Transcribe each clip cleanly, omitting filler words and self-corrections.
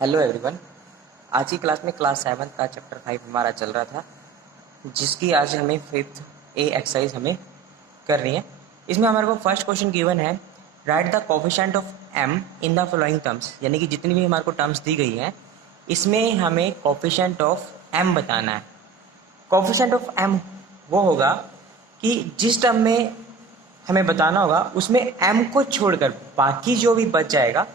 Hello everyone. आज की class में क्लास 7 का चैप्टर 5 हमारा चल रहा था, जिसकी आज हमें 5th ए एक्सरसाइज हमें करनी है। इसमें हमारे को फर्स्ट क्वेश्चन गिवन है, write the coefficient of M in the following terms. यानी कि जितनी भी हमारे को टर्म्स दी गई हैं, इसमें हमें कोफिशिएंट ऑफ एम बताना है। कोफिशिएंट ऑफ एम वो होगा कि जिस टर्म में हमें बताना होगा उसमें एम को छोड़कर बाकी जो भी बच जाएगा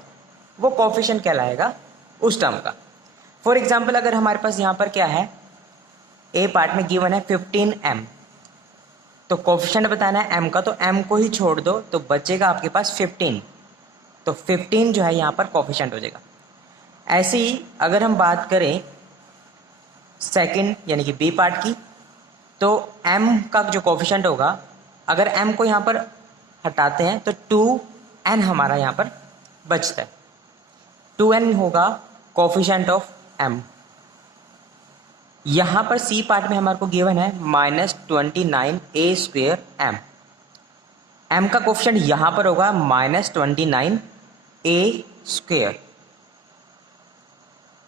वो कोफिशिएंट कहलाएगा उस टर्म का। फॉर एग्जाम्पल, अगर हमारे पास यहाँ पर क्या है, ए पार्ट में गिवन है 15m, तो कोफिशिएंट बताना है m का, तो m को ही छोड़ दो तो बचेगा आपके पास 15। तो 15 जो है यहाँ पर कोफिशिएंट हो जाएगा। ऐसे ही अगर हम बात करें सेकंड यानी कि बी पार्ट की, तो m का जो कोफिशिएंट होगा, अगर m को यहाँ पर हटाते हैं तो 2n हमारा यहाँ पर बचता है। 2n होगा कोफिशिएंट ऑफ m। यहां पर सी पार्ट में हमारे को गिवन है -29a² m। m का कोफिशिएंट यहां पर होगा -29a²।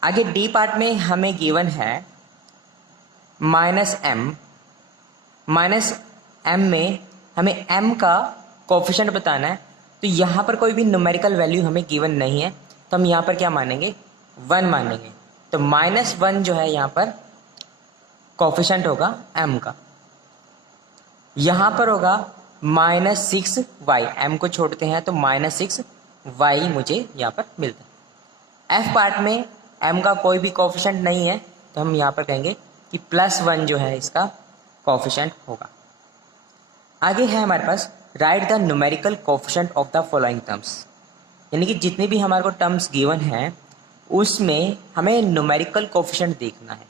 आगे डी पार्ट में हमें गिवन है -m। -m में हमें m का कोफिशिएंट बताना है, तो यहां पर कोई भी न्यूमेरिकल वैल्यू हमें गिवन नहीं है, तो हम यहाँ पर क्या मानेंगे, 1 मानेंगे। तो -1 जो है यहाँ पर कोफिशिएंट होगा m का। यहाँ पर होगा -6y, m को छोड़ते हैं तो -6y मुझे यहाँ पर मिलता है। f पार्ट में m का कोई भी कोफिशिएंट नहीं है, तो हम यहाँ पर कहेंगे कि +1 जो है इसका कोफिशिएंट होगा। आगे है हमारे पास write the numerical coefficient of the following terms. यानी कि जितने भी हमारे को टर्म्स गिवन हैं उसमें हमें न्यूमेरिकल कोफिशिएंट देखना है।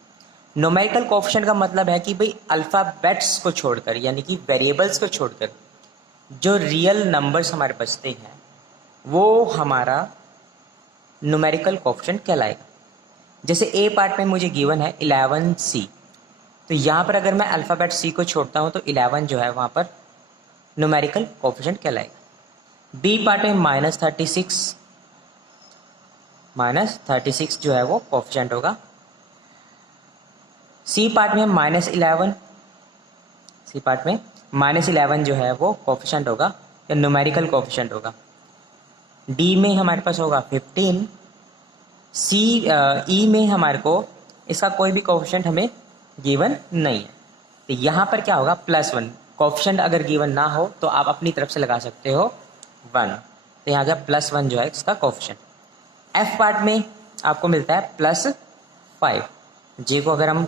न्यूमेरिकल कोफिशिएंट का मतलब है कि भाई अल्फ़ाबेट्स को छोड़कर, यानी कि वेरिएबल्स को छोड़कर जो रियल नंबर्स हमारे बचते हैं वो हमारा न्यूमेरिकल कोफिशिएंट कहलाएगा। जैसे ए पार्ट में मुझे गिवन है 11c, तो यहाँ पर अगर मैं अल्फ़ाबेट c को छोड़ता हूँ तो 11 जो है वहाँ पर न्यूमेरिकल कोफिशिएंट कहलाएगा। बी पार्ट में -36 जो है वो कोफिशिएंट होगा। सी पार्ट में -11, सी पार्ट में -11 जो है वो कोफिशिएंट होगा या न्यूमेरिकल कोफिशिएंट होगा। डी में हमारे पास होगा 15। सी ई में हमारे को इसका कोई भी कोफिशिएंट हमें गिवन नहीं है, तो यहाँ पर क्या होगा +1। कोफिशिएंट अगर गिवन ना हो तो आप अपनी तरफ से लगा सकते हो 1, तो यहाँ गया +1 जो है इसका कोफिशिएंट। एफ पार्ट में आपको मिलता है +5। जे को अगर हम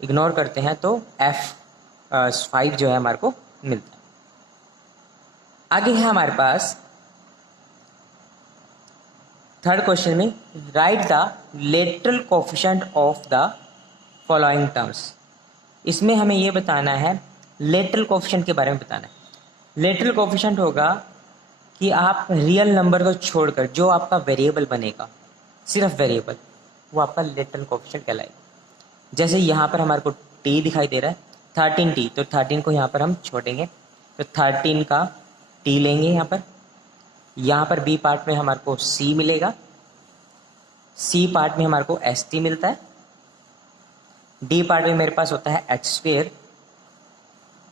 इग्नोर करते हैं तो f5 जो है हमारे को मिलता है। आगे है हमारे पास थर्ड क्वेश्चन में, right the lateral coefficient of the following terms. इसमें हमें ये बताना है, लेटरल कोफिशिएंट के बारे में बताना है। लेटरल कोफिशिएंट होगा कि आप रियल नंबर को छोड़कर जो आपका वेरिएबल बनेगा, सिर्फ वेरिएबल, वो आपका लेटरल कोफिशिएंट कहलाएगा। जैसे यहाँ पर हमारे को t दिखाई दे रहा है 13t, तो 13 को यहाँ पर हम छोड़ेंगे तो 13 का t लेंगे यहाँ पर b पार्ट में हमारे को c मिलेगा, c पार्ट में हमारे को st मिलता है, d पार्ट में मेरे पास होता है h²,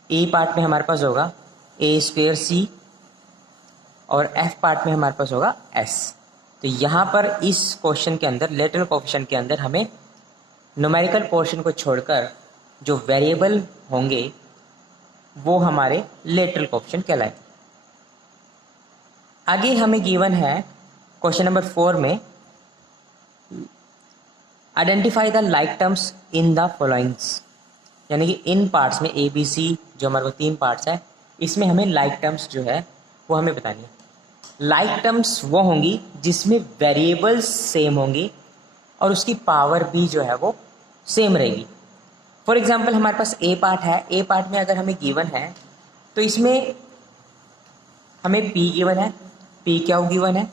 e पार्ट में हमारे पास होगा a²c और f पार्ट में हमारे पास होगा s। तो यहाँ पर इस क्वेश्चन के अंदर लेटरल कोफिशिएंट के अंदर हमें न्यूमेरिकल पोर्शन को छोड़कर जो वेरिएबल होंगे वो हमारे लेटरल कोफिशिएंट कहलाएंगे। आगे हमें गिवन है क्वेश्चन नंबर 4 में, identify the like terms in the followings. यानी कि इन पार्ट्स में ए बी सी जो हमारे को 3 पार्ट्स है, इसमें हमें लाइक टर्म्स जो है वो हमें बतानी है। लाइक टर्म्स वो होंगी जिसमें वेरिएबल्स सेम होंगी और उसकी पावर भी जो है वो सेम रहेगी। फॉर एग्जाम्पल हमारे पास ए पार्ट है, ए पार्ट में अगर हमें गिवन है तो इसमें हमें पी गिवन है, पी क्यू गिवन है,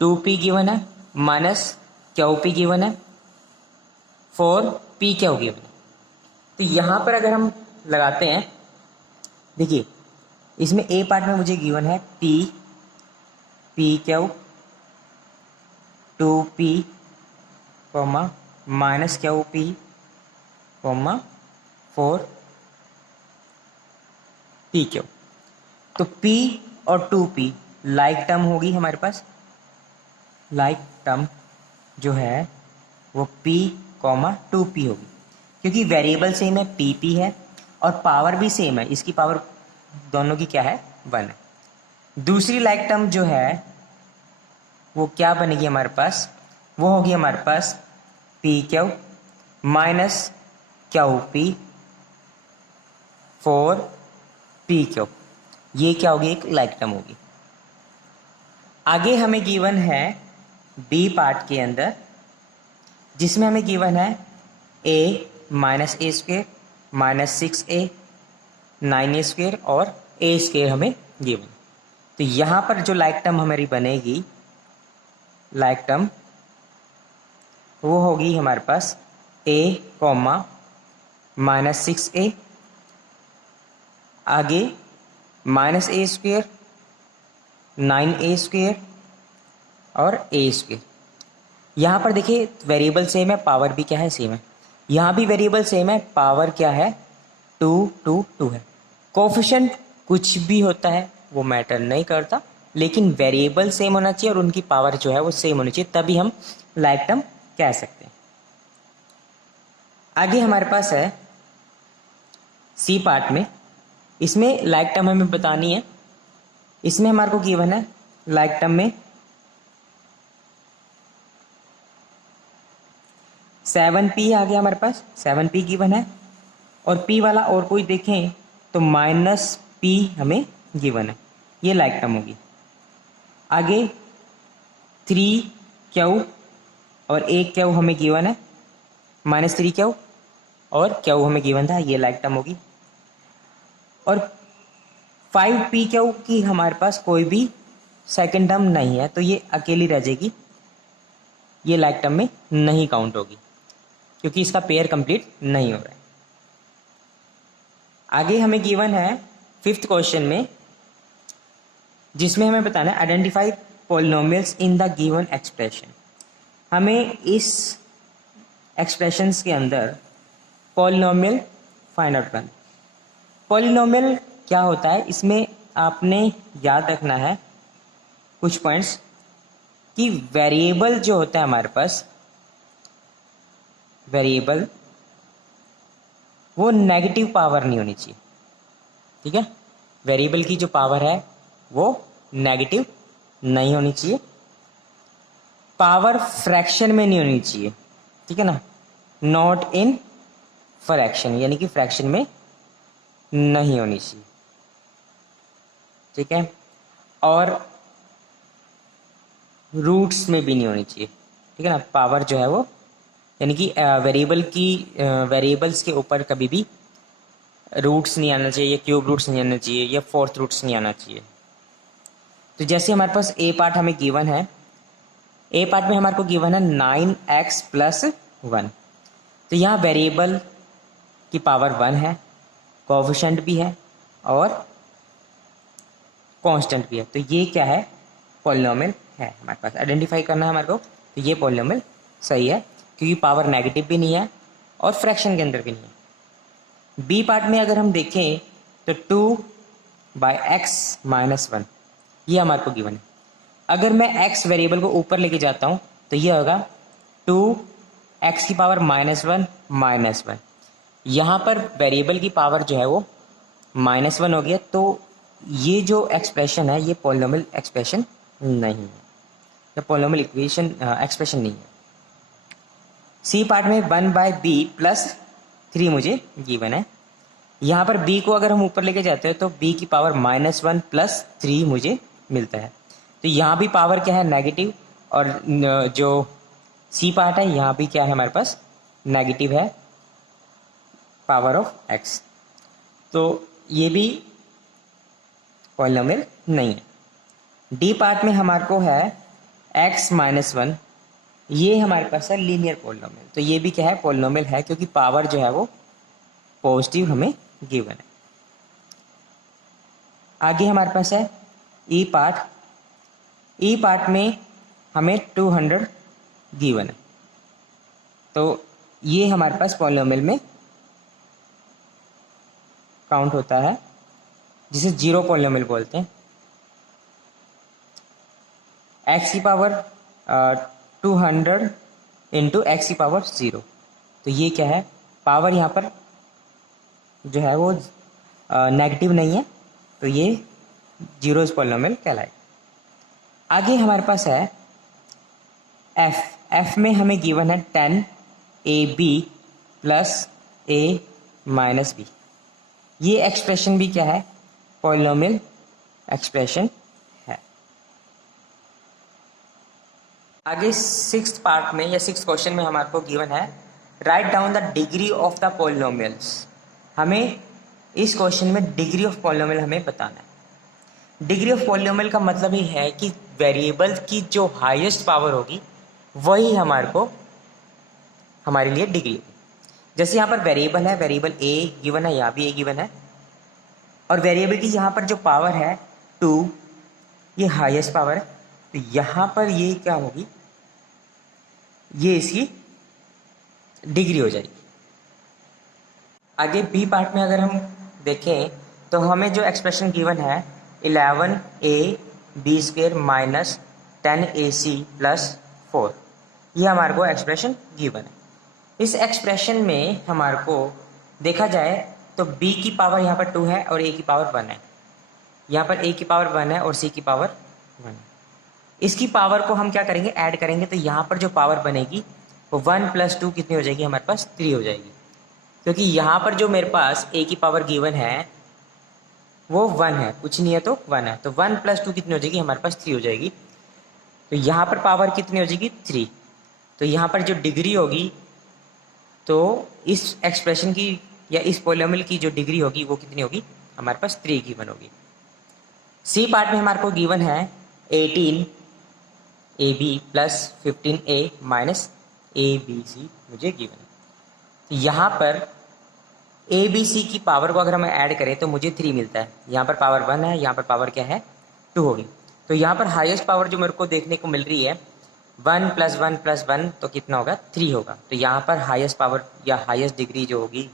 2p गिवन है, -QP गिवन है, 4PQ गिवन है। तो यहाँ पर अगर हम लगाते हैं, देखिए इसमें ए पार्ट में मुझे गिवन है PQ 2p comma minus Q P comma 4 P Q. तो P और 2P लाइक टर्म होगी हमारे पास। लाइक टर्म जो है वो P कॉमा 2P होगी, क्योंकि वेरिएबल सेम है, PP है और पावर भी सेम है, इसकी पावर दोनों की क्या है 1 है। दूसरी लाइक टर्म जो है वो क्या बनेगी हमारे पास, वो होगी हमारे पास PQ माइनस QP 4 PQ। ये क्या होगी, एक लाइक टर्म होगी। आगे हमें गिवन है बी पार्ट के अंदर, जिसमें हमें गिवन है a minus A square minus 6a 9a square और a स्क्वेयर हमें गिवन। तो यहाँ पर जो लाइक टर्म हमारी बनेगी, लाइक टर्म वो होगी हमारे पास a कॉमा माइनस 6a, आगे माइनस ए स्क्वेयर 9a स्क्वेयर और a स्क्वेयर। यहाँ पर देखिए वेरिएबल सेम है, पावर भी क्या है सेम है। यहाँ भी वेरिएबल सेम है, पावर क्या है 2 2 2 है। कोफिशिएंट कुछ भी होता है वो मैटर नहीं करता, लेकिन वेरिएबल सेम होना चाहिए और उनकी पावर जो है वो सेम होनी चाहिए, तभी हम लाइक टर्म कह सकते हैं। आगे हमारे पास है सी पार्ट में, इसमें लाइक टर्म हमें बतानी है। इसमें हमारे को गिवन है लाइक टर्म में 7p आ गया हमारे पास, 7p गिवन है और p वाला और कोई देखें तो माइनस p हमें गिवन है, ये लाइक टर्म होगी। आगे 3q और 1q हमें गिवन है, माइनस 3q और q हमें गिवन था, ये लाइक टर्म होगी। और 5pq की हमारे पास कोई भी सेकंड टर्म नहीं है, तो ये अकेली रह जाएगी, ये लाइक टर्म में नहीं काउंट होगी क्योंकि इसका पेयर कंप्लीट नहीं हो रहा है। आगे हमें गिवन है 5th क्वेश्चन में, जिसमें हमें बताना है identify polynomials in the given expression. हमें इस एक्सप्रेशंस के अंदर पॉलिनोमियल फाइंड आउट करना। पॉलिनोमियल क्या होता है, इसमें आपने याद रखना है कुछ पॉइंट्स, कि वेरिएबल जो होता है हमारे पास, वेरिएबल वो नेगेटिव पावर नहीं होनी चाहिए, ठीक है। वेरिएबल की जो पावर है वो नेगेटिव नहीं होनी चाहिए, पावर फ्रैक्शन में नहीं होनी चाहिए, ठीक है ना, नॉट इन फ्रैक्शन, यानी कि फ्रैक्शन में नहीं होनी चाहिए, ठीक है। और रूट्स में भी नहीं होनी चाहिए, ठीक है ना। पावर जो है वो यानी कि वेरिएबल्स के ऊपर कभी भी रूट्स नहीं आना चाहिए, या क्यूब रूट्स नहीं आना चाहिए, या फोर्थ रूट्स नहीं आना चाहिए। तो जैसे हमारे पास ए पार्ट हमें गिवन है, ए पार्ट में हमारे को गिवन है 9x प्लस 1। तो यहाँ वेरिएबल की पावर 1 है, कोएफिशिएंट भी है और कांस्टेंट भी है, तो ये क्या है पॉलिनोमियल है हमारे पास। आइडेंटिफाई करना है हमारे को, तो ये पॉलिनोमियल सही है क्योंकि पावर नेगेटिव भी नहीं है और फ्रैक्शन के अंदर भी नहीं है। बी पार्ट में अगर हम देखें तो 2/x माइनस 1 ये हमारे को गिवन है। अगर मैं x वेरिएबल को ऊपर लेके जाता हूँ तो ये होगा 2x की पावर -1 यहाँ पर वेरिएबल की पावर जो है वो -1 हो गया, तो ये जो एक्सप्रेशन है ये पॉलिनोमियल एक्सप्रेशन नहीं है, या पॉलिनोमियल इक्वेशन एक्सप्रेशन नहीं है। सी पार्ट में 1/b प्लस 3 मुझे गिवन है। यहाँ पर b को अगर हम ऊपर लेके जाते हैं तो b की पावर -1 प्लस 3 मुझे मिलता है। तो यहाँ भी पावर क्या है नेगेटिव, और जो सी पार्ट है यहाँ भी क्या है हमारे पास नेगेटिव है, पावर ऑफ x, तो ये भी पॉलिनोमियल नहीं है। डी पार्ट में हमारे को है x माइनस 1, ये हमारे पास है लीनियर पॉलिनोमियल, तो ये भी क्या है पॉलिनोमियल है क्योंकि पावर जो है वो पॉजिटिव हमें गिवन है। आगे हमारे पास है ई पार्ट, ई पार्ट में हमें 200 गिवन है। तो ये हमारे पास पॉलिनोमियल में काउंट होता है, जिसे जीरो पॉलिनोमियल बोलते हैं। एक्स की पावर 200 इंटू एक्स की पावर 0, तो ये क्या है, पावर यहाँ पर जो है वो नेगेटिव नहीं है, तो ये जीरोस पॉलिनोमियल कहलाए। आगे हमारे पास है एफ में हमें गिवन है 10ab plus a minus b। ये एक्सप्रेशन भी क्या है, पॉलिनोमियल एक्सप्रेशन है। आगे सिक्स्थ पार्ट में या सिक्स्थ क्वेश्चन में हमारे को गिवन है write down the degree of the polynomials. हमें इस क्वेश्चन में डिग्री ऑफ पॉलिनोमियल हमें बताना है। डिग्री ऑफ पॉलिनोमियल का मतलब ही है कि वेरिएबल की जो हाईएस्ट पावर होगी वही हमारे लिए डिग्री होगी। जैसे यहाँ पर वेरिएबल है, वेरिएबल ए गिवन है, यहाँ भी ए गिवन है, और वेरिएबल की यहाँ पर जो पावर है 2, ये हाईएस्ट पावर है, तो यहाँ पर ये क्या होगी, ये इसकी डिग्री हो जाएगी। आगे बी पार्ट में अगर हम देखें तो हमें जो एक्सप्रेशन गिवन है 11ab² माइनस 10ac प्लस 4, ये हमारे को एक्सप्रेशन गिवन है। इस एक्सप्रेशन में हमारे को देखा जाए तो b की पावर यहाँ पर 2 है और a की पावर 1 है, यहाँ पर a की पावर 1 है और c की पावर 1 है। इसकी पावर को हम क्या करेंगे, ऐड करेंगे, तो यहाँ पर जो पावर बनेगी वो 1 + 2 कितनी हो जाएगी, हमारे पास 3 हो जाएगी, क्योंकि यहाँ पर जो मेरे पास a की पावर गिवन है वो 1 है, कुछ नहीं है तो 1 है, तो 1 + 2 कितनी हो जाएगी, हमारे पास 3 हो जाएगी। तो यहाँ पर पावर कितनी हो जाएगी, 3। तो यहाँ पर जो डिग्री होगी, तो इस एक्सप्रेशन की या इस पॉलिनोमियल की जो डिग्री होगी वो कितनी होगी, हमारे पास 3 गिवन होगी। सी पार्ट में हमारे को गिवन है 18ab plus 15a minus abc मुझे गिवन है। तो यहाँ पर abc की पावर को अगर हम ऐड करें तो मुझे 3 मिलता है, यहाँ पर पावर 1 है, यहाँ पर पावर क्या है 2 होगी। तो यहाँ पर हाईएस्ट पावर जो मेरे को देखने को मिल रही है 1 + 1 + 1 तो कितना होगा, 3 होगा। तो यहाँ पर हाईएस्ट पावर या हाईएस्ट डिग्री जो होगी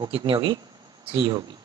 वो कितनी होगी, 3 होगी।